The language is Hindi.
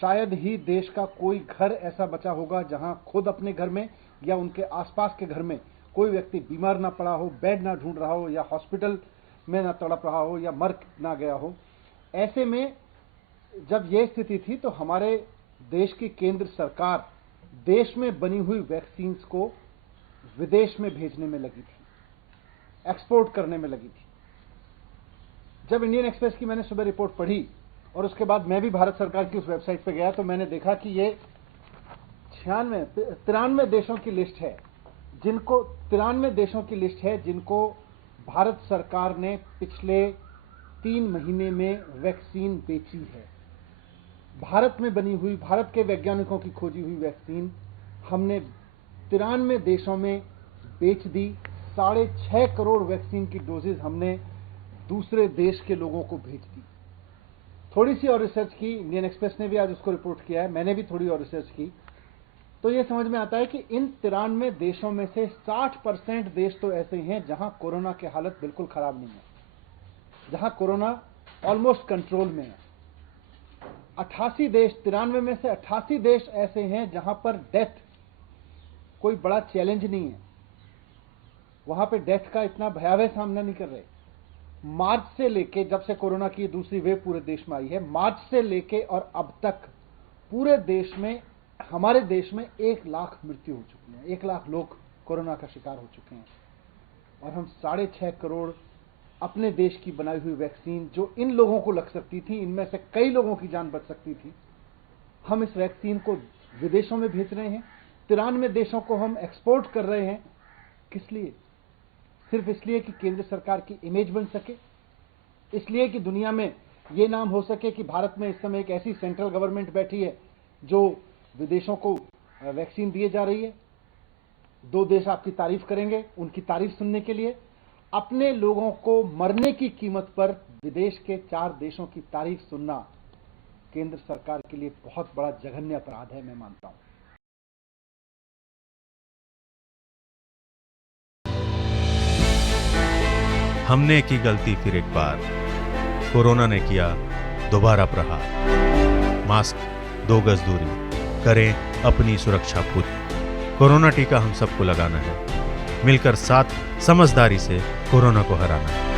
शायद ही देश का कोई घर ऐसा बचा होगा जहां खुद अपने घर में या उनके आसपास के घर में कोई व्यक्ति बीमार ना पड़ा हो, बेड ना ढूंढ रहा हो, या हॉस्पिटल में ना तड़प रहा हो, या मर ना गया हो। ऐसे में जब यह स्थिति थी तो हमारे देश की केंद्र सरकार देश में बनी हुई वैक्सीन्स को विदेश में भेजने में लगी थी, एक्सपोर्ट करने में लगी थी। जब इंडियन एक्सप्रेस की मैंने सुबह रिपोर्ट पढ़ी और उसके बाद मैं भी भारत सरकार की उस वेबसाइट पर गया तो मैंने देखा कि ये 93 देशों की लिस्ट है, जिनको भारत सरकार ने पिछले 3 महीने में वैक्सीन बेची है। भारत में बनी हुई, भारत के वैज्ञानिकों की खोजी हुई वैक्सीन हमने 93 देशों में बेच दी। 6.5 करोड़ वैक्सीन की डोजेज हमने दूसरे देश के लोगों को भेज दी। थोड़ी सी और रिसर्च की, इंडियन एक्सप्रेस ने भी आज उसको रिपोर्ट किया है, मैंने भी थोड़ी और रिसर्च की, तो यह समझ में आता है कि इन 93 देशों में से 60% देश तो ऐसे हैं जहां कोरोना की हालत बिल्कुल खराब नहीं है, जहां कोरोना ऑलमोस्ट कंट्रोल में है। 88 देश, 93 में से 88 देश ऐसे हैं जहां पर डेथ कोई बड़ा चैलेंज नहीं है, वहां पे डेथ का इतना भयावह सामना नहीं कर रहे। मार्च से लेके, जब से कोरोना की दूसरी वेव पूरे देश में आई है, मार्च से लेके और अब तक पूरे देश में, हमारे देश में 1 लाख मृत्यु हो चुकी है, 1 लाख लोग कोरोना का शिकार हो चुके हैं। और हम 6.5 करोड़ अपने देश की बनाई हुई वैक्सीन, जो इन लोगों को लग सकती थी, इनमें से कई लोगों की जान बच सकती थी, हम इस वैक्सीन को विदेशों में भेज रहे हैं। 93 देशों को हम एक्सपोर्ट कर रहे हैं। किस लिए? सिर्फ इसलिए कि केंद्र सरकार की इमेज बन सके, इसलिए कि दुनिया में यह नाम हो सके कि भारत में इस समय एक ऐसी सेंट्रल गवर्नमेंट बैठी है जो विदेशों को वैक्सीन दिए जा रही है। 2 देश आपकी तारीफ करेंगे, उनकी तारीफ सुनने के लिए अपने लोगों को मरने की कीमत पर विदेश के 4 देशों की तारीफ सुनना केंद्र सरकार के लिए बहुत बड़ा जघन्य अपराध है, मैं मानता हूं। हमने की गलती फिर एक बार, कोरोना ने किया दोबारा प्रहार। मास्क, 2 गज दूरी, करें अपनी सुरक्षा पूरी। कोरोना टीका हम सबको लगाना है, मिलकर साथ समझदारी से कोरोना को हराना है।